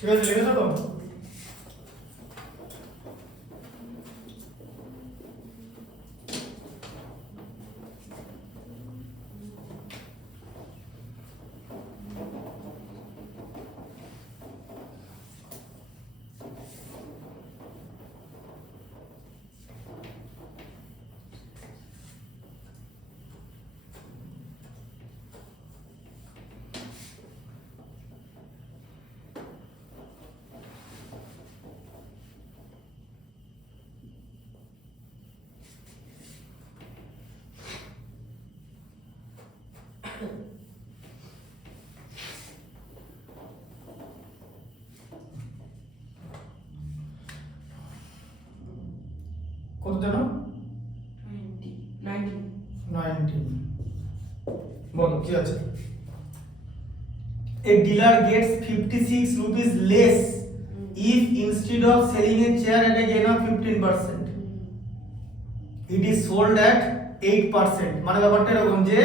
ঠিক আছে, লিখেছো তো? কত জানো? 19 বলো কি আছে? A dealer gets 56 rupees less if instead of selling a chair at a gain of 15% it is sold at 8%। মানে ব্যাপারটা এরকম যে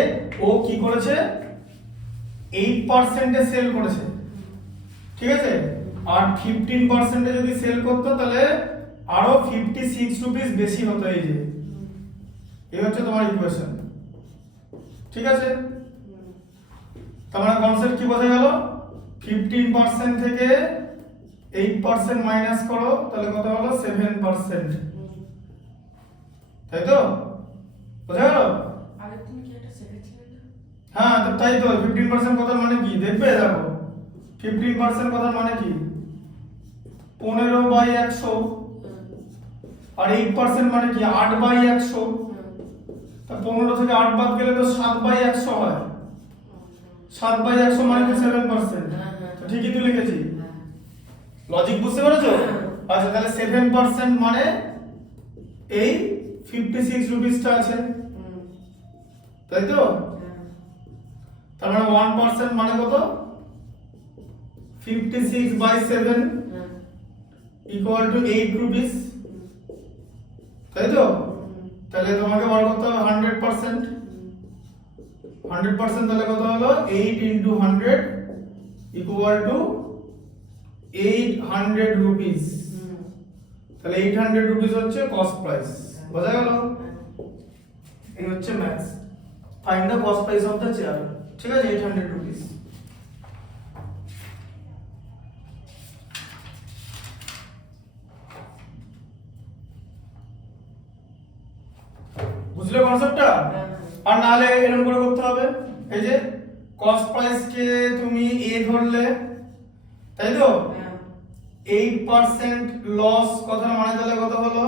ও কি করেছে, 8% এ সেল করেছে, ঠিক আছে, আর 15% এ যদি সেল করতো তাহলে আরো 56 রুপিস বেশি হতো। এই যে এই হচ্ছে তোমার ইকুয়েশন, ঠিক আছে। তার মানে কনসেপ্ট কি বোঝা গেল? 15% থেকে 8% মাইনাস করো তাহলে কত হলো? 7%, তাই তো? বোঝা গেল? আরে তুমি কি একটা সেকেন্ড না? হ্যাঁ, তো তাই তো। 15% কথার মানে কি দেখবে? দেখো 15% কথার মানে কি? 15/100, আর 8% মানে কি? 8/100। তা 15 থেকে 8 বাদ গেলে তো 7/100 হয়। 7/100 মানে তো 7%। তো ঠিকই তো লিখেছি। লজিক বুঝতে পেরেছো? আচ্ছা, তাহলে 7% মানে এই 56 রুপিসটা আছে, তাই তো? তার মানে 1% মানে কত? 56/7 ইকুয়াল টু 8 রুপিস, তাই তো? তাহলে তোমাকে বার করতে হবে 100%। 100% তাহলে কত হলো? 8 ইনটু 100 ইকুয়াল টু 800 রুপিস। তাহলে 800 রুপিস হচ্ছে কস্ট প্রাইস। বোঝা গেল? এই হচ্ছে maths. Find the cost price of the chair, ঠিক আছে? 800 রুপিস। বুঝলে কনসেপ্টটা? আর নাহলে এরকম করে করতে হবে। এই যে কস্ট প্রাইস কে তুমি এ ধরলে, তাই তো? 8% লস কথার মানে তাহলে কত হলো?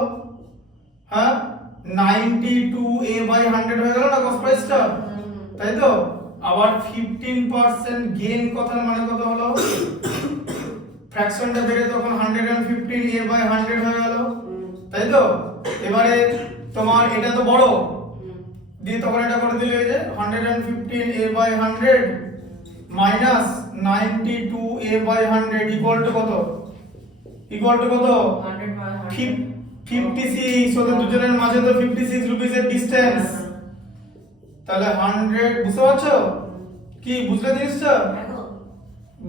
হ্যাঁ, 92a/100 হয়ে গেল না কস্ট প্রাইসটা, তাই তো? আবার 15% গেইন কথার মানে কত হলো? ফ্র্যাকশনটা বেড়ে তখন 115a/100 হয়ে গেল, তাই তো? এবারে তোমার এটা তো বড় দিয়ে তখন এটা করে দিলে এই যে 115a/100 minus 92a/100 equal to কত? ইকুয়াল টু কত? 56। ওদের দুজনের মাঝে তো 56 রুপিস এর ডিসটেন্স। তাহলে 100, বুঝতে পারছো কি? বুঝলে জিনিসটা?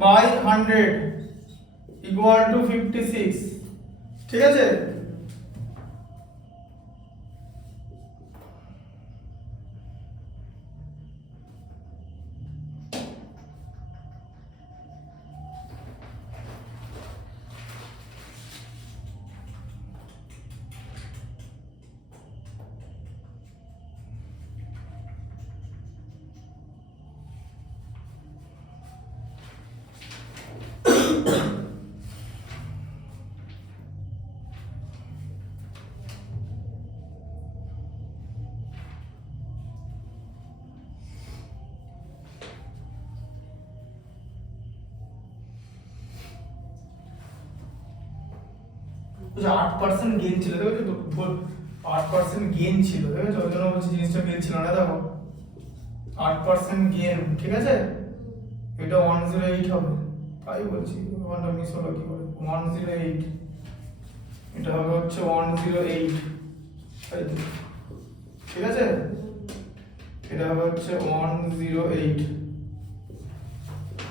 বাই 100 ইকুয়াল টু 56, ঠিক আছে? ওই যে 8% গেইন ছিল, দেখো তো 8% গেইন ছিল, দেখো ওই জন্য বলছি জিনিসটা গেইন ছিল না। দেখো 8% গেইন, ঠিক আছে? এটা 108 হবে, তাই বলছি। ওয়ানটা মিস হলো কি করে? 108, এটা হবে হচ্ছে 108, তাই তো? ঠিক আছে, এটা হবে হচ্ছে 108।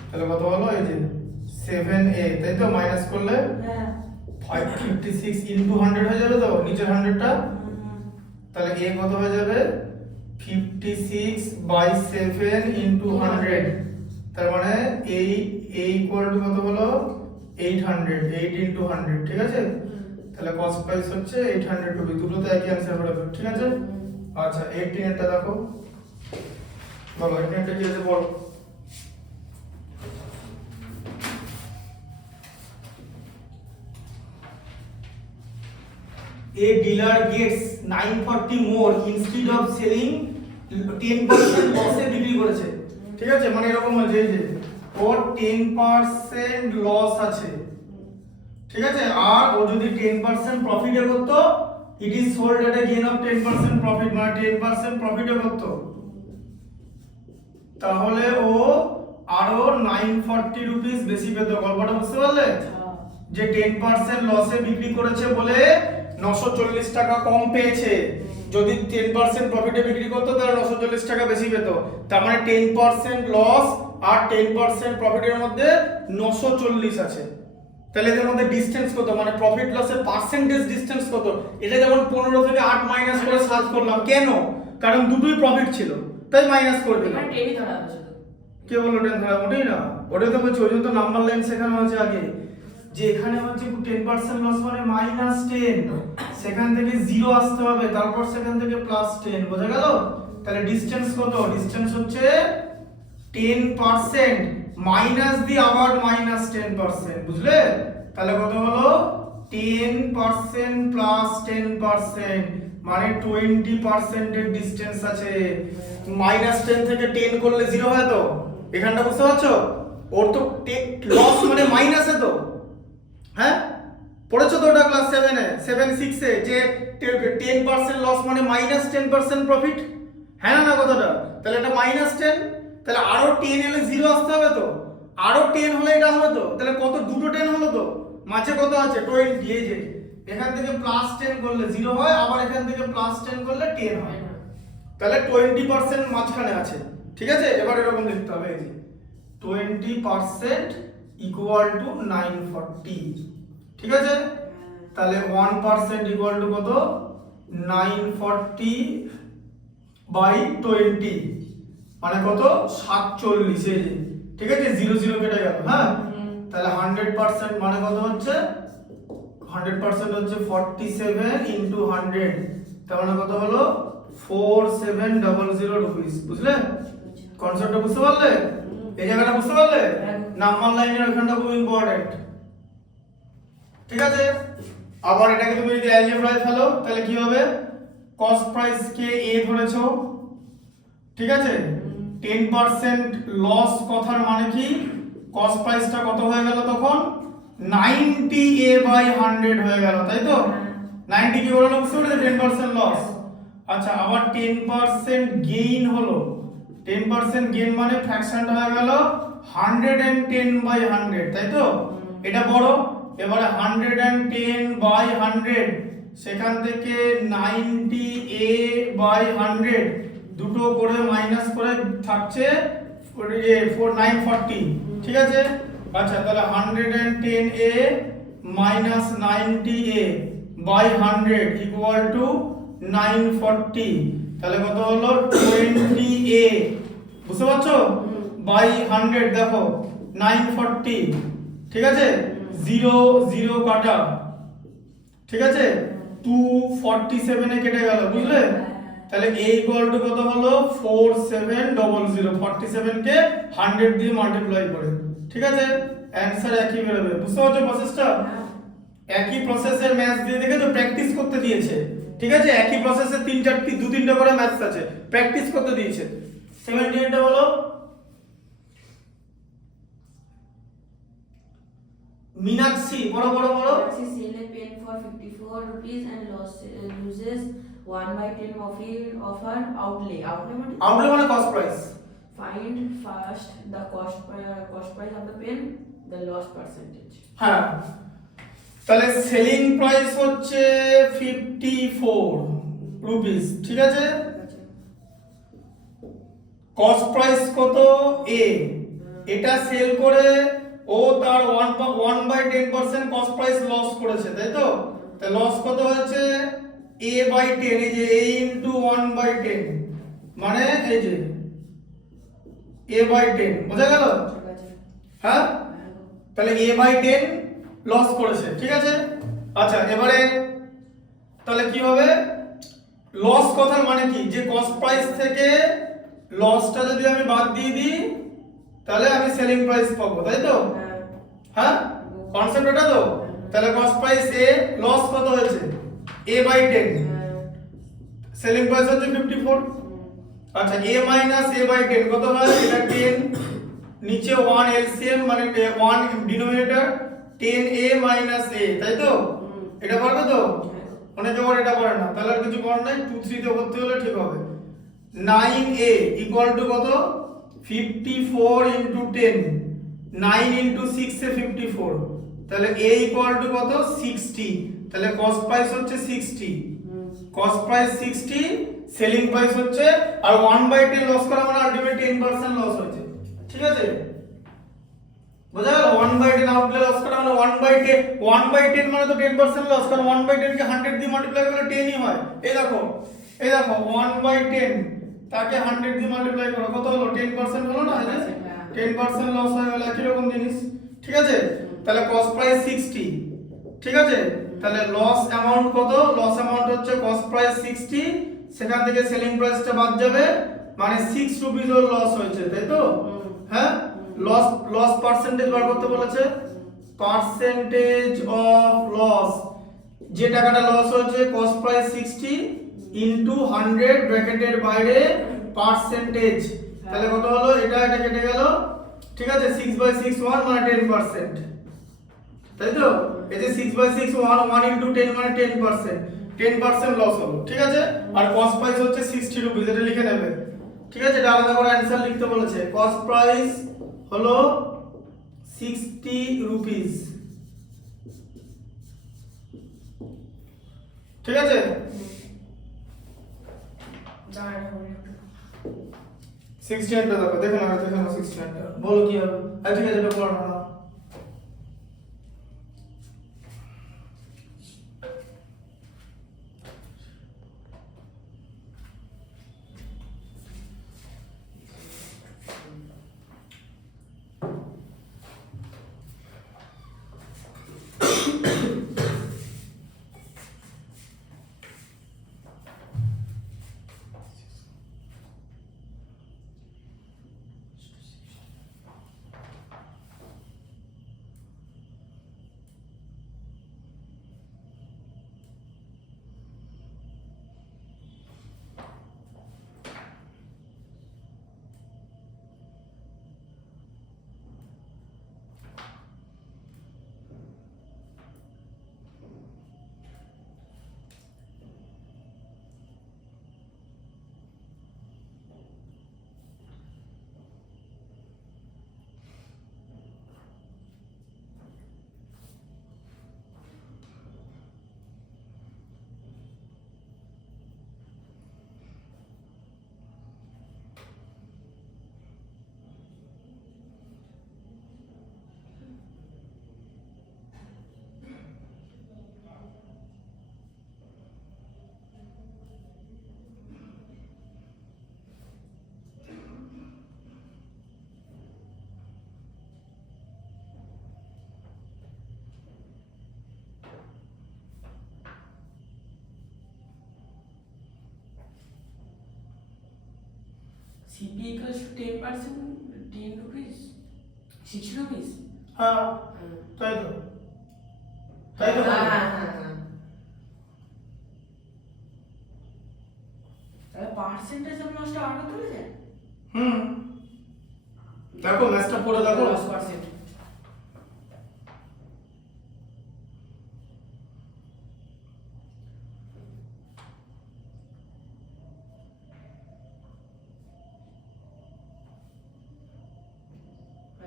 তাহলে কত হলো? এই যে 7a, তাই তো? মাইনাস করলে হ্যাঁ 556 ইনটু 100 হয়ে যাবে তো নিচের 100টা। তাহলে a কত হয়ে যাবে 56 বাই 7 ইনটু 100, তার মানে এই ইকুয়াল টু কত হলো 800, 8 ইনটু 100, ঠিক আছে? তাহলে কস্ট প্রাইস হচ্ছে 800 রুপি, দুটো তো একই आंसर হবে, ঠিক আছে? আচ্ছা 18 এরটা দেখো, বলো 18 এরটা কি আছে বলো। A dealer gets 940 more instead of selling 10% loss এ বিক্রি করেছে, ঠিক আছে? মানে এরকম হচ্ছে এই যে ওর 10% লস আছে, ঠিক আছে? আর ও যদি 10% প্রফিটে করতো, it is sold at A gain of 10% profit, মানে 10% প্রফিটে করতো, তাহলে ও আরো 940 রুপিস বেশি পেত। গল্পটা বুঝতে পারলে? যে 10% লসে বিক্রি করেছে বলে 940 টাকা কম পেয়েছে, যদি 10% প্রফিটে বিক্রি করতো তাহলে 940 টাকা বেশি পেত। তার মানে 10% লস আর 10% প্রফিটের মধ্যে 940 আছে। তাহলে এদের মধ্যে ডিসটেন্স কত, মানে প্রফিট লসের পার্সেন্টেজ ডিসটেন্স কত? এটা যেমন 15 থেকে 8 মাইনাস করে 7 করলাম, কেন? কারণ দুটোই প্রফিট ছিল, তাই মাইনাস করে দিলাম। এখানে টেনই ধরা হবে শুধু। কে বললো 10 ধরা? ওটাই না, ওটাই তো বলছি, ওই জন্য তো নাম্বার লাইন শেখানো হচ্ছে আগে, যে এখানে হচ্ছে 10% লস মানে -10, সেখান থেকে 0 আসতে হবে, তারপর সেখান থেকে +10, বোঝা গেল? তাহলে ডিসটেন্স কত? ডিসটেন্স হচ্ছে 10% মাইনাস দি আবার -10%, বুঝলে? তাহলে কত হলো 10% প্লাস 10%, মানে 20% এর ডিসটেন্স আছে। -10 থেকে 10 করলে 0 হয় তো, এখানটা বুঝতে পারছো? ওর তো লস মানে মাইনাসে তো, হ্যাঁ পড়েছো তো ওটা ক্লাস 7 এ 7-6 এ, যে 10% লস মানে -10% প্রফিট, হ্যাঁ না কথাটা? তাহলে এটা -10, তাহলে আরো 10 এলে 0 আসতে হবে তো, আরো 10 হলে এটা হবে তো, তাহলে কত? দুটো 10 হলো তো, মাঝে কত আছে 20, এই যে এখান থেকে +10 করলে 0 হয়, আবার এখান থেকে +10 করলে 10 হয়, তাহলে 20% মাঝখানে আছে, ঠিক আছে? এবার এরকম লিখতে হবে, এই যে 20% ইকুয়াল টু 940, ঠিক আছে? তাহলে 1% ইকুয়াল টু কত? 940 বাই 20, মানে কত? 47, এই যে, ঠিক আছে? 0 0 কেটে গেল, হ্যাঁ? তাহলে 100% মানে কত হচ্ছে? 100% হচ্ছে 47 ইনটু 100, তার মানে কত হলো 4700 রুপিস, বুঝলে? কনসেপ্টটা বুঝতে পারলে? এই জায়গাটা বুঝতে পারলে? নাম্বার লাইনের ওখানটা খুব ইম্পর্টেন্ট, ঠিক আছে? আবার এটাকে তুমি যদি অ্যালজেব্রায় ফেলো তাহলে কি হবে? কস্ট প্রাইস কে a ধরেছো, ঠিক আছে? 10% লস কথার মানে কি? কস্ট প্রাইসটা কত হয়ে গেল তখন? 90a বাই 100 হয়ে গেল, তাই তো? 90 কি বললো বুঝতে পারলে? 10% লস। আচ্ছা আবার 10% গেইন হলো, 10% গেইন মানে ফ্র্যাকশনটা হয়ে গেল 110 বাই 100, তাই তো? এটা বড়, এবারে 110 বাই 100, সেখান থেকে 90a বাই 100, দুটো করে মাইনাস করে থাকছে 940, ঠিক আছে? আচ্ছা তাহলে 110a minus 90a by 100 equal to 940, তাহলে কত হলো 20a, বুঝতে পারছো? বাই 100, দেখো 940, ঠিক আছে? 0 0 কাটা, ঠিক আছে? 247 এ কেটে গেল, বুঝলে? তাহলে a ইকুয়াল টু কত হলো 4700, 47 কে 100 দিয়ে মাল্টিপ্লাই করে, ঠিক আছে? অ্যানসার একই বেরোবে, বুঝতে পারছো প্রসেসটা? একই প্রসেসের ম্যাথস দিয়ে দেখে তো প্র্যাকটিস করতে দিয়েছে, ঠিক আছে? একই প্রসেসে 2-3টা করে ম্যাথস আছে, প্র্যাকটিস করতে দিয়েছে। 78 টা হলো মীনাক্ষী, বড় বড় বড়। She sell a pen for 54 rupees and loses 1/10 of her outlay. Outlay মানে? আউটলে মানে cost price. Find first the cost price of the pen, the loss percentage. হ্যাঁ, তাহলে সেলিং প্রাইস হচ্ছে 54 রুপিস, ঠিক আছে? কস্ট প্রাইস কত? a, এটা sell করে ও তার 1/10% কস্ট প্রাইস লস করেছে, তাই তো? তা লস কত হয়েছে? a/10, এই যে a * 1/10 মানে এই যে a/10, বোঝা গেল? ঠিক আছে। হ্যাঁ, তাহলে a/10 লস করেছে, ঠিক আছে? আচ্ছা, এবারে তাহলে কি হবে? লস কথার মানে কি? যে কস্ট প্রাইস থেকে লসটা যদি আমি বাদ দিয়ে দিই তাহলে আমি সেলিং প্রাইস পাবো, তাই তো? হ্যাঁ। হ্যাঁ, কনসেপ্ট এটা তো? তাহলে কস্ট প্রাইস a, লস কত হয়েছে? a/10, সেলিং প্রাইস হচ্ছে 54। আচ্ছা, a - a/10 কত হয়? এটা 10, নিচে 1 এলসিএম মানে 1 ডিনোমিনেটর, 10a - a, তাই তো? এটা পারবে তো? অনেকে আবার এটা পারে না, তাহলে আর কিছু করার নাই, 2 3 তে ভর্তি হলে ঠিক হবে। 9a = কত? 54 * 10, 9 * 6 এ 54, তাহলে a = কত? 60, তাহলে কস্ট প্রাইস হচ্ছে 60, কস্ট প্রাইস 60, সেলিং প্রাইস হচ্ছে, আর 1/10 লস করা মানে আলটিমেট 10% লস হয়েছে, ঠিক আছে? বোঝা গেল? 1/10 আউটলে লস করা মানে 1/10 মানে তো 10% লস, কারণ 1/10 কে 100 দিয়ে মাল্টিপ্লাই করলে 10 ই হয়। এই দেখো 1/10 তাকে 100 দিয়ে মাল্টিপ্লাই করো, কত হলো? 10% হলো না? এই যে 10% লস হয়ে গেল, একই রকম জিনিস, ঠিক আছে? তাহলে কস্ট প্রাইস 60, ঠিক আছে? তাহলে লস অ্যামাউন্ট কত? লস অ্যামাউন্ট হচ্ছে কস্ট প্রাইস 60, সেখান থেকে সেলিং প্রাইসটা বাদ যাবে, মানে 6 রুপিস ওর লস হয়েছে, তাই তো? হ্যাঁ, লস পার্সেন্টেজ বার করতে বলেছে, পার্সেন্টেজ অফ লস, যে টাকাটা লস হয়েছে কস্ট প্রাইস 60 ইনটু 100 ব্র্যাকেটের বাইরে পার্সেন্টেজ, তাহলে কত হলো? এটা কেটে গেল, ঠিক আছে? 6/6 1 মানে 10%, তাই তো? এই যে 6/6 1 * 10 মানে 10%, 10% লস হলো, ঠিক আছে? আর কস্ট প্রাইস হচ্ছে 60 রুপিস, এটা লিখে নেবে, ঠিক আছে? এটা আলাদা করে অ্যানসার লিখতে বলেছে, কস্ট প্রাইস হলো 60 রুপিস, ঠিক আছে? দাঁড়া হবে একটু। 69টা দেখো না 69টা বলো কি হবে? ঠিক আছে, এটা পড়ো না। CP equals to 10%, 10 rupees, 6 rupees. হ্যাঁ, তাই তো? তাই তো? হ্যাঁ। তাহলে পার্সেন্টেজ অফ লসটা আগে তুলে যায়। দেখো ম্যাথটা পড়ে দেখো। Loss percent.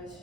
আচ্ছা।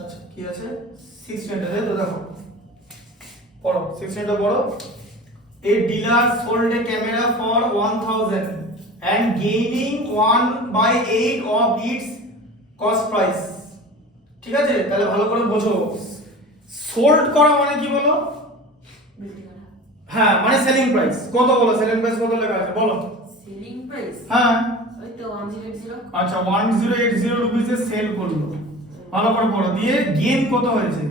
আচ্ছা কি আছে 1600 তো দেখো পড়ো 1600 পড়ো a dealer sold a camera for 1000 and gaining 1/8 of its cost price ঠিক আছে তাহলে ভালো করে বোঝো সোল্ড করা মানে কি বলো বিক্রি করা হ্যাঁ মানে সেলিং প্রাইস কত বলো সেলিং প্রাইস কত লেখা আছে বলো সেলিং প্রাইস হ্যাঁ ওই তো 1080 আচ্ছা 1080 রুপিস এ সেল করলো ভালো করে পড়ো দিয়ে গেইন কত হয়েছে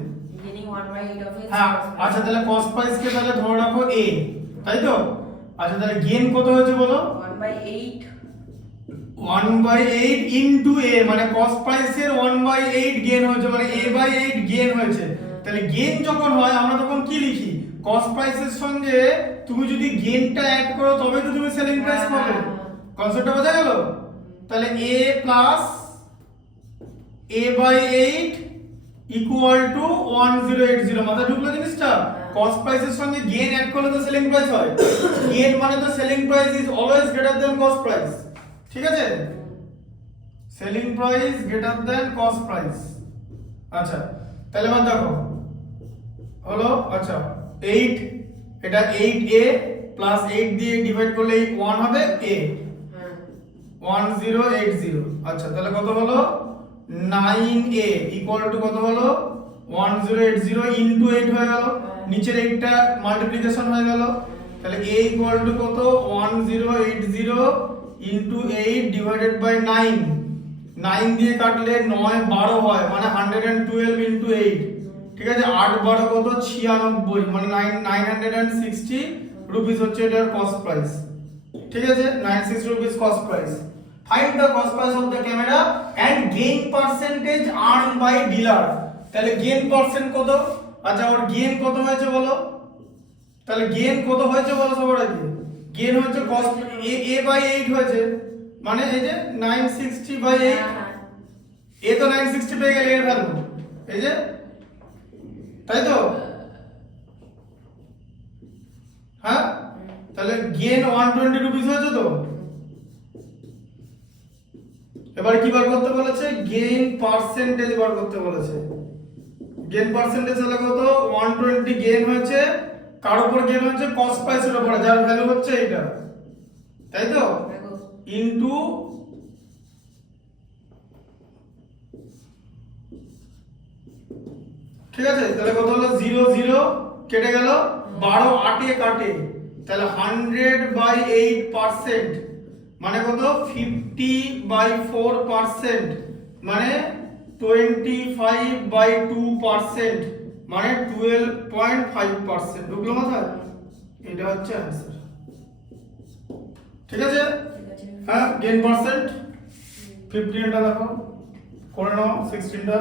গেনিং 1/8 অফ ইট হ্যাঁ আচ্ছা তাহলে কস্ট প্রাইস কে তাহলে ধরে রাখো a তাই তো আচ্ছা তাহলে গেইন কত হয়েছে বলো 1/8 1/8 ইনটু a মানে কস্ট প্রাইসের 1/8 গেইন হয়েছে মানে a/8 গেইন হয়েছে তাহলে গেইন যখন হয় আমরা তখন কি লিখি কস্ট প্রাইসের সঙ্গে তুমি যদি গেইনটা অ্যাড করো তবে তো তুমি সেলিং প্রাইস পাবে কনসেপ্টটা বোঝা গেল তাহলে a plus a/8 equal to 1080 মাথা ঢুকলো জিনিসটা কস্ট প্রাইসের সঙ্গে গেইন অ্যাড করলে তো সেলিং প্রাইস হয় গেইন মানে তো selling price is always greater than cost price ঠিক আছে selling price greater than cost price আচ্ছা তাহলে এবার দেখো হলো আচ্ছা 8 এটা 8a প্লাস 8 দিয়ে ডিভাইড করলে 1 হবে a হ্যাঁ 1080 আচ্ছা তাহলে কত হলো 9a ইকুয়াল টু কত হলো 1080 ইনটু 8 হয়ে গেল নিচের 8টা মাল্টিপ্লিকেশন হয়ে গেল তাহলে a ইকুয়াল টু কত 1080 ইনটু 8 ডিভাইডেড বাই 9 9 দিয়ে কাটলে 9 12 হয় মানে 112 ইনটু 8 ঠিক আছে 8 12 কত 96 মানে 960 রুপিস হচ্ছে এটার কস্ট প্রাইস ঠিক আছে 960 rupees cost price find the cost price of the camera and gain percentage earn by dealer তাহলে গেইন পার্সেন্ট কত আচ্ছা ওর গেইন কত হয়েছে বলো তাহলে গেইন কত হয়েছে বলো সবার আগে গেইন হচ্ছে কস্ট a/8 হয়েছে মানে এই যে 960/8 a তো 960 পেয়ে গেলে এর ভ্যালু এই যে তাই তো হ্যাঁ তাহলে গেইন 120 রুপিস হয়েছে তো এবার কি বার করতে বলেছে গেইন পার্সেন্টেজ বার করতে বলেছে গেইন পার্সেন্টেজ হলো কত 120 গেইন হয়েছে কার উপর গেইন হয়েছে কস্ট প্রাইসের উপর যার ভ্যালু হচ্ছে এটা তাই তো ইনটু ঠিক আছে তাহলে কত হলো 0 0 কেটে গেল 12 8 এ কাটে তাহলে 100/8% মানে কত 50/4% মানে 25/2% মানে 12.5% ঢুকলো মাথায় এটা হচ্ছে आंसर ঠিক আছে হ্যাঁ গেইন পার্সেন্ট 15 টা দেখো করে নাও 16 টা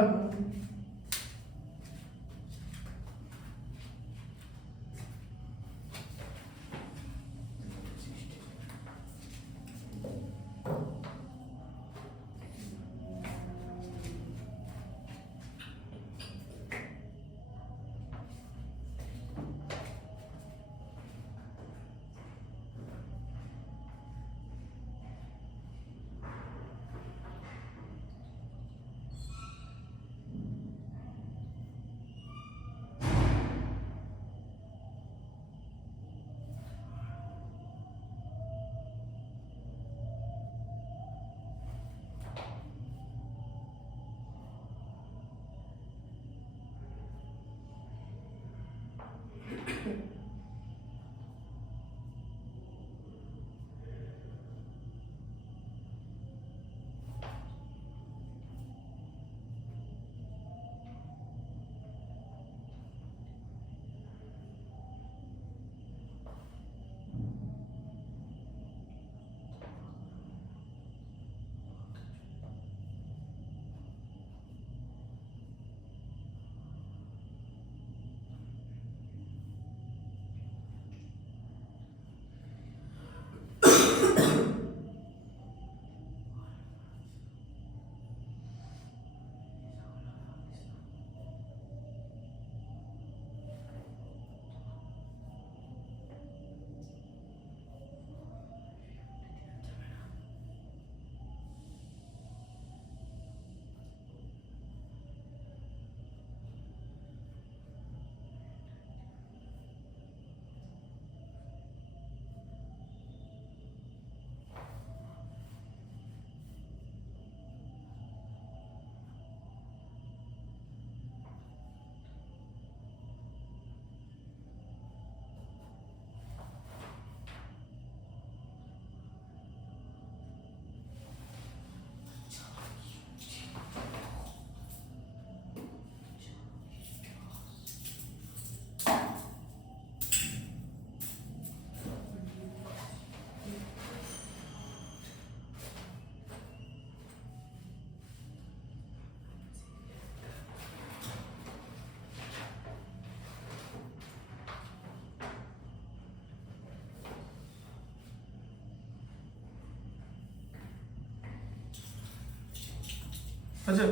আচ্ছা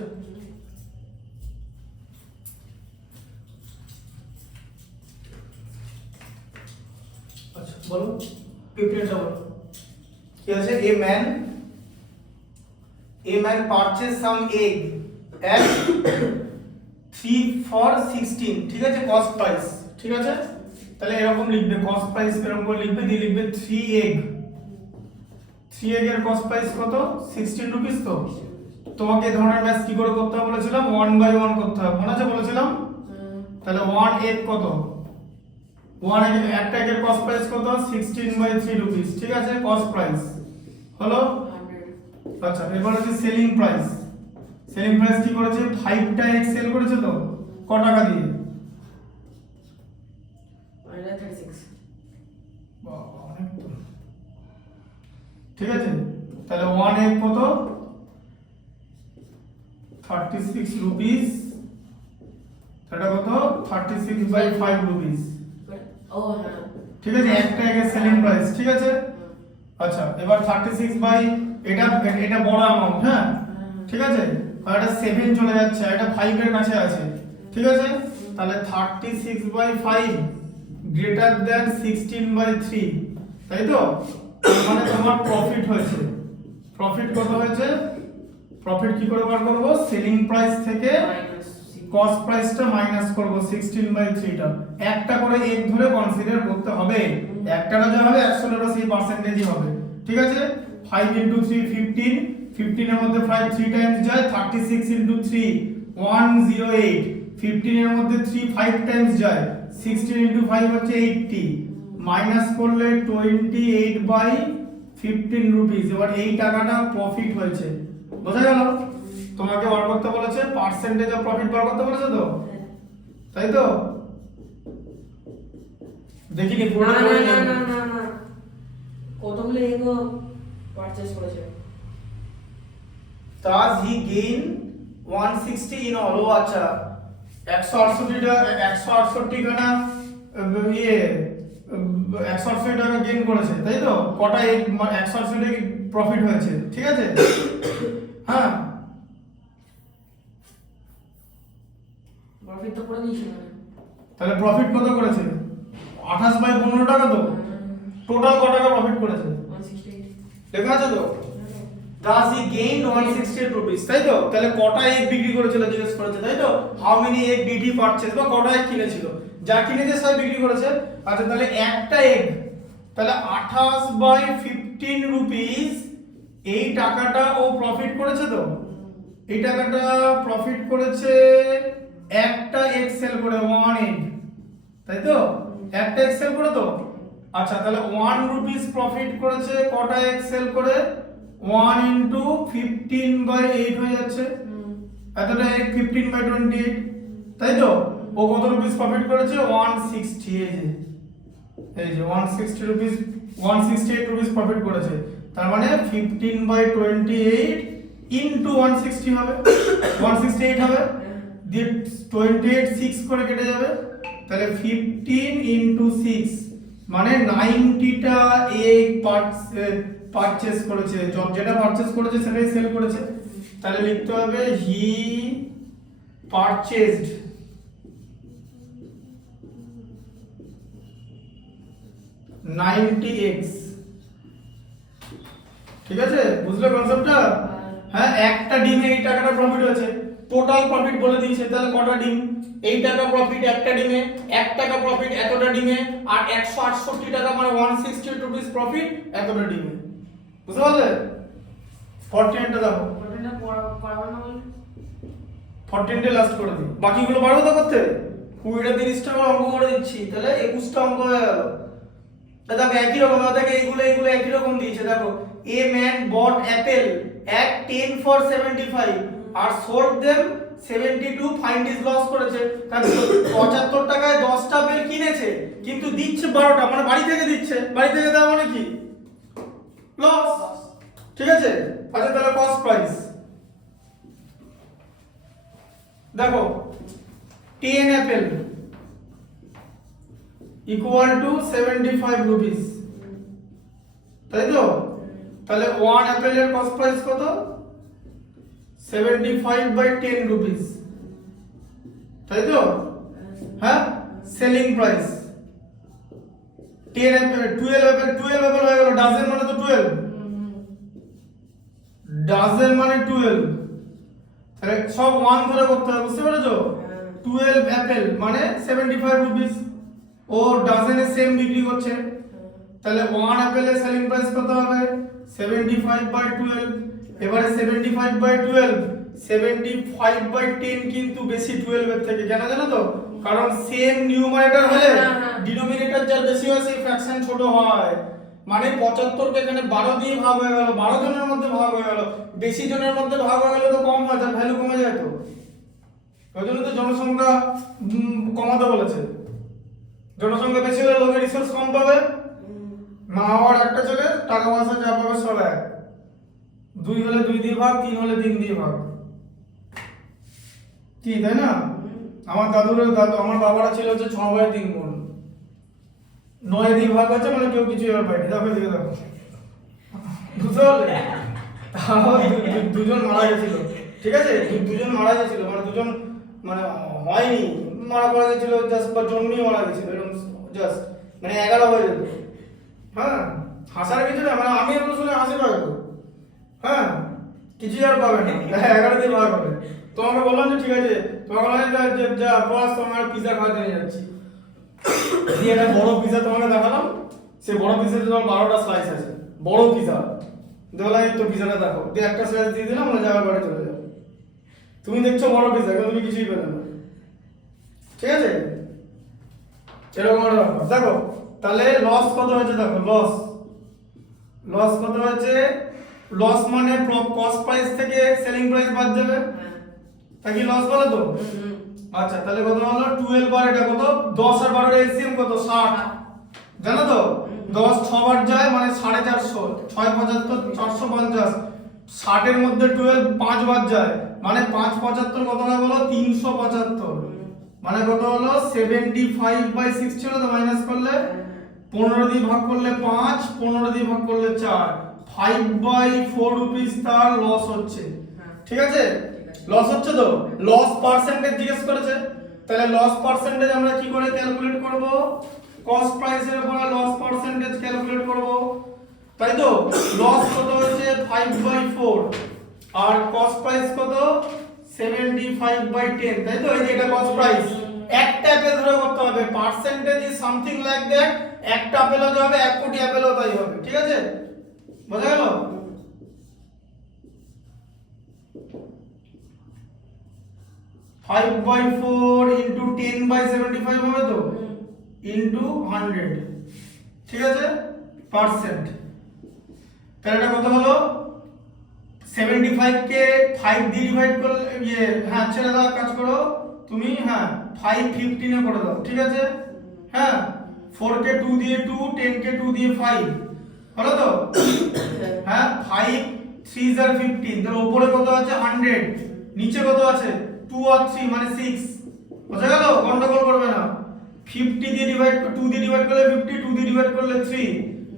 আচ্ছা বলো 15 বলো কি আছে a man purchased some egg at 3 for 16 ঠিক আছে কস্ট প্রাইস ঠিক আছে তাহলে এরকম লিখবে কস্ট প্রাইস এরকম করে লিখবে দিয়ে লিখবে 3 egg এর কস্ট প্রাইস কত 16 রুপিস তো তোমাকে এই ধরনের ম্যাথ কি করে করতে হবে বলেছিলাম 1 বাই 1 করতে হবে মনে আছে বলেছিলাম তাহলে 1 egg কত 1 egg একটা এগের কস্ট প্রাইস কত 16 বাই 3 রুপিস ঠিক আছে কস্ট প্রাইস হলো 100 আচ্ছা এবার হচ্ছে সেলিং প্রাইস কি করেছে 5টা এক্স সেল করেছে তো ক টাকা দিয়ে 136 বাবা অনেক তো ঠিক আছে তাহলে 1 এগ কত 36 রুপিস এটা কত 36 বাই 5 রুপিস ও হ্যাঁ ঠিক আছে একটা এগের সেলিং প্রাইস ঠিক আছে আচ্ছা এবার 36 বাই এটা বড় অ্যামাউন্ট হ্যাঁ ঠিক আছে আর এটা 7 চলে যাচ্ছে এটা 5 এর কাছে আছে ঠিক আছে তাহলে 36 বাই 5 গ্রেটার দ্যান 16 বাই 3 তাই তো মানে তোমার প্রফিট হয়েছে প্রফিট কত হয়েছে প্রফিট কি করে বার করব সেলিং প্রাইস থেকে কস্ট প্রাইসটা মাইনাস করব 16 বাই 3 টা একটা করে এক ধরে কনসিডার করতে হবে একটাটা যা হবে 100 এর সেই পার্সেন্টেজই হবে ঠিক আছে 5 into 3 15 15 এর মধ্যে 5 3 টাইমস যায় 36 into 3 108 15 এর মধ্যে 3 5 টাইমস যায় 16 into 5 হচ্ছে 80 মাইনাস করলে 28 বাই 15 রুপিস এবার এই টাকাটা প্রফিট হয়েছে বোঝা গেল তোমাকে বার করতে বলেছে পার্সেন্টেজ অফ প্রফিট বার করতে বলেছে তো তাই তো দেখিনি পুরোটা করে না কতগুলো এগো পারচেজ করেছে Thus he gained 160 in all আচ্ছা 168 খানা ইয়ে 168 টাকা গেইন করেছে তাই তো কটা 168 এর প্রফিট হয়েছে ঠিক আছে হ্যাঁ প্রফিট তো করে দিয়েছিল তাহলে প্রফিট কত করেছে 28 বাই 15 টাকা তো টোটাল কত টাকা প্রফিট করেছে 168 লেখা আছে তো Thus he gained 168 rupees তাই তো তাহলে কটা এগ বিক্রি করেছিল জিজ্ঞেস করেছে তাই তো how many egg did he purchase বা কটা এগ কিনেছিল যা কিনেছে সব বিক্রি করেছে আচ্ছা তাহলে একটা এগ তাহলে 28 বাই 15 রুপিস এই টাকাটা ও প্রফিট করেছে তো এই টাকাটা প্রফিট করেছে একটা এগ সেল করে 1 এগ তাই তো একটা এগ সেল করে তো আচ্ছা তাহলে 1 রুপিস প্রফিট করেছে কটা এগ সেল করে 1 into 15 by 8 হয়ে যাচ্ছে এতটা 15 by 28 তাই তো ও কত রুপিস প্রফিট করেছে 160 এই যে 160 রুপিস 168 রুপিস প্রফিট করেছে তার মানে 15 by 28 into 160 হবে 168 হবে দিয়ে 28 6 করে কেটে যাবে তাহলে 15 into 6 মানে 90টা এগ পারচেজ করেছে যেটা পারচেজ করেছে সেটাই সেল করেছে তাহলে লিখতে হবে হি পারচেজড $90 ঠিক আছে বুঝলে কনসেপ্টটা হ্যাঁ একটা ডিমে এই টাকাটা প্রফিট হয়েছে টোটাল প্রফিট বলে দিয়েছে তাহলে কটা ডিম এই টাকা প্রফিট একটা ডিমে 1 টাকা প্রফিট এতটা ডিমে আর 168 টাকা মানে 160 রুপিস প্রফিট এতটা ডিমে বুঝতে পারলে 14 টা দেখো 14 টা পড়াবো না বলে 14 টা লাস্ট করে দিই বাকিগুলো পারবো তো করতে 20 টা 30 টা অঙ্ক করে দিচ্ছি তাহলে 21 টা অঙ্ক হয়ে গেল দেখো একই রকম দেখো এইগুলো একই রকম দিয়েছে দেখো a man bought apple at 10 for 75 R sold them 72 find his loss করেছে তাহলে 75 টাকায় 10টা আপেল কিনেছে কিন্তু দিচ্ছে 12টা মানে বাড়ি থেকে দিচ্ছে বাড়ি থেকে দেওয়া মানে কি লস ঠিক আছে আচ্ছা তাহলে কস্ট প্রাইস দেখো 10 অ্যাপেল ইকুয়াল টু 75 রুপিস তাই তো তাহলে 1 অ্যাপেলের কস্ট প্রাইস কত 75/10 রুপিস, তাই তো? হ্যাঁ, সেলিং প্রাইস 10 12 12 হয়ে গেল, ডাজেন মানে তো 12, ডাজেন মানে 12, তাহলে সব 1 ধরে করতে হবে, বুঝতে পেরেছো? 12 অ্যাপেল মানে 75 রুপিস, ও ডাজেনে সেম বিক্রি করছে, তাহলে 1 অ্যাপেলের সেলিং প্রাইস কত হবে? 75/12। এবারে 75/12, 75/10 কিন্তু বেশি 12 এর থেকে, কেন জানো তো? কারণ সেম নিউমারেটর হলে ডিনোমিনেটর যার বেশি হয় সেই ফ্র্যাকশন ছোট হয়, মানে 75 কে এখানে 12 দিয়ে ভাগ হয়ে গেল, 12 জনের মধ্যে ভাগ হয়ে গেল, বেশি জনের মধ্যে ভাগ হয়ে গেলে তো কম হয়, তার ভ্যালু কমে যায়, তো ওই জন্য তো জনসংখ্যা কমাতে বলেছে। জনসংখ্যা বেশি হলে লোকের রিসোর্স কম পাবে, মা হওয়ার একটা ছেলে টাকা পয়সা যা পাবে সব এক, 2 হলে 2 দিয়ে ভাগ, 3 হলে 3 দিয়ে ভাগ, কি তাই না? আমার দাদু আমার বাবারা ছিল হচ্ছে 6/3 বোন, 9 দিয়ে ভাগ আছে, মানে কেউ কিছু এবার পায়নি, দেখো দিকে দেখো, বুঝতে পারলে? তাও দুজন মারা গেছিল, ঠিক আছে, দুজন মারা গেছিল, মানে দুজন মানে হয়নি, মারা পড়া গেছিল জাস্ট, বা জন্মেই মারা গেছিল, এরকম জাস্ট মানে 11 হয়ে যেত। হ্যাঁ, হাসার কিছু না, মানে আমি এগুলো শুনে হাসি পাই তো, হ্যাঁ, কিছু আর পাবে না, 11 দিয়ে ভাগ হবে। তোমাকে বললাম যে ঠিক আছে, তোমাকে বললাম যে যা বস তোমার পিজা খাওয়াতে নিয়ে যাচ্ছি, দিয়ে একটা বড় পিজা তোমাকে দেখালাম, সেই বড় পিজাতে তোমার 12টা স্লাইস আছে, বড় পিজা, দেখলাম এই তো পিজাটা দেখো, দিয়ে একটা স্লাইস দিয়ে দিলাম, আমরা যাওয়ার বাড়ি চলে যাবো, তুমি দেখছো বড় পিজা, কিন্তু তুমি কিছুই পেলে না, ঠিক আছে? এরকম একটা ব্যাপার। দেখো তাহলে লস কত হয়েছে, দেখো লস কত হয়েছে, লস মানে কস্ট প্রাইস থেকে সেলিং প্রাইস বাদ যাবে, তা কি লস বলে তো? আচ্ছা, তাহলে কত হলো? 12 বার, এটা কত? 10 আর 12 এর এলসিএম কত? 60, জানো তো? 10 6 বার যায় মানে 450, 6 75 450, 60 এর মধ্যে 12 5 বার যায় মানে 5 75 কত হয় বলো? 375, মানে কত হলো? 75/6 ছিল তো, মাইনাস করলে 15 দিয়ে ভাগ করলে 5, 15 দিয়ে ভাগ করলে 4, 5/4 রুপিস তার লস হচ্ছে, ঠিক আছে? লস হচ্ছে তো, লস পার্সেন্টেজ জিজ্ঞেস করেছে, তাহলে লস পার্সেন্টেজ আমরা কি করে ক্যালকুলেট করব? কস্ট প্রাইসের উপর লস পার্সেন্টেজ ক্যালকুলেট করব, তাই তো? লস কত হচ্ছে? 5/4, আর কস্ট প্রাইস কত? 75/10, তাই তো? এই যে এটা কস্ট প্রাইস, একটা অ্যাপেল ধরে করতে হবে, percentage is something like that, একটা অ্যাপেল হতে হবে 1 কোটি অ্যাপেল হতেই হবে, ঠিক আছে? বোঝা গেল? फाइव बाई फोर इंटू 10/75 হবে তো, ইন্টু 100, ঠিক আছে, পার্সেন্ট। তাহলে এটা কত হলো? 75 কে 5 দিয়ে ডিভাইড করলে, হ্যাঁ ছেড়ে দাও, কাজ করো তুমি, হ্যাঁ 5 15 এ করে দাও, ঠিক আছে, হ্যাঁ 4 কে 2 দিয়ে 2, 10 কে 2 দিয়ে 5 হলো তো, হ্যাঁ 5 3 আর 15, তাহলে উপরে কত আছে? 100, নিচে কত আছে? 2 আর 3 মানে 6, বোঝা গেল? গন্ডগোল করবে না। 50 দিয়ে ডিভাইড 2 দিয়ে ডিভাইড করলে 50, 2 দিয়ে ডিভাইড করলে 3,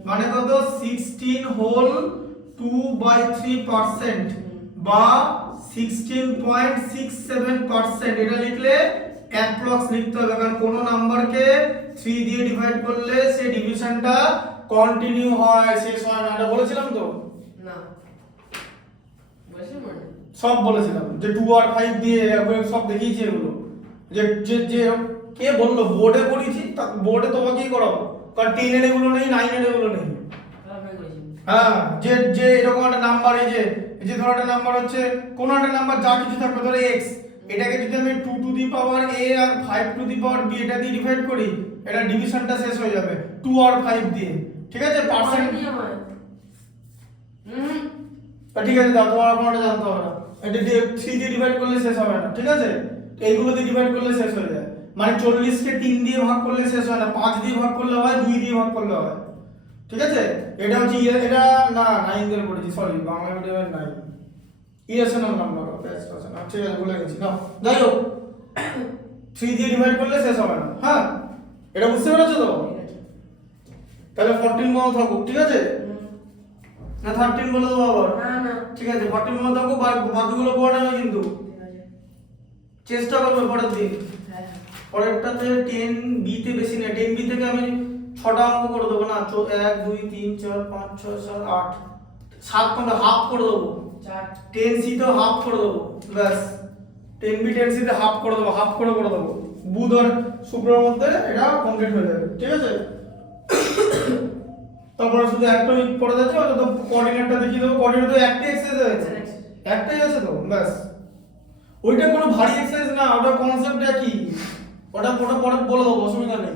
মানে কত? 16 হোল 2/3% বা 16.67%। এটা লিখলে অ্যাপ্রক্স লিখতে হবে, কারণ কোন নাম্বারকে 3 দিয়ে ডিভাইড করলে সেই ডিভিশনটা কন্টিনিউ হয়, শেষ হয় না। এটা বলেছিলাম তো না, বলেছিলাম না, সব বলেছিলাম যে 2 আর 5 দিয়ে সব দেখিয়েছি এগুলো, যে যে যে কে বললো বোর্ডে পড়িয়েছি, তা বোর্ডে তোমাকেই করাবো, কারণ 10 এর এগুলো নেই, 9 এর এগুলো নেই। হ্যাঁ, যে যে এরকম একটা নাম্বার, এই যে ধরো একটা নাম্বার হচ্ছে, কোন একটা নাম্বার যা কিছু থাকবে, ধরো x, এটাকে যদি আমি 2 টু দি পাওয়ার a আর 5 টু দি পাওয়ার b এটা দিয়ে ডিভাইড করি, এটা ডিভিশনটা শেষ হয়ে যাবে 2 আর 5 দিয়ে, ঠিক আছে? পার্সেন্ট ঠিক আছে, দাও, তোমার কোনটা জানতে হবে না, এটা 3 দিয়ে ডিভাইড করলে শেষ হবে না, ঠিক আছে? এইগুলো দিয়ে ডিভাইড করলে শেষ হয়ে যায়, মানে 40 কে 3 দিয়ে ভাগ করলে শেষ হয় না, 5 দিয়ে ভাগ করলে হয়, 2 দিয়ে ভাগ করলে হয়, ঠিক আছে? এটা হচ্ছে এটা না 9 দিয়ে পড়েছি, সরি, বাংলা মিডিয়ামের 9 ইরেশনাল নাম্বার অফ এক্সপ্রেশন, ঠিক আছে, ভুলে গেছি না, যাই হোক 3 দিয়ে ডিভাইড করলে শেষ হবে না। হ্যাঁ, এটা বুঝতে পেরেছো তো? তাহলে 14 মনে থাকুক, ঠিক আছে? না 13 বলে দেবো আবার? না না ঠিক আছে 14 বলে দেবো, বাকিগুলো করে নেবে কিন্তু ঠিক আছে চেষ্টা করবে পরের দিন। হ্যাঁ পরেরটাতে 10b তে বেশি না, 10b থেকে আমি 6টা অঙ্ক করে দেবো না, 1 2 3 4 5 6 7 8 7 কোনটা হাফ করে দেবো, 4 10c তো হাফ করে দেবো, ব্যাস 10b 10c তে হাফ করে দেবো, হাফ করে দেবো, বুধ আর শুক্রের মধ্যে এটা কমপ্লিট হয়ে যাবে, ঠিক আছে। তারপরে শুধু একটা উইক পড়ে যাচ্ছে, ওটা তো কোঅর্ডিনেটটা দেখিয়ে দেবো, কোঅর্ডিনেট তো একটাই এক্সারসাইজ আছে, একটাই আছে তো ব্যাস। ওইটা কোনো ভারী এক্সারসাইজ না, ওটা কনসেপ্ট একই, ওটা পরে বলে দেবো, অসুবিধা নেই।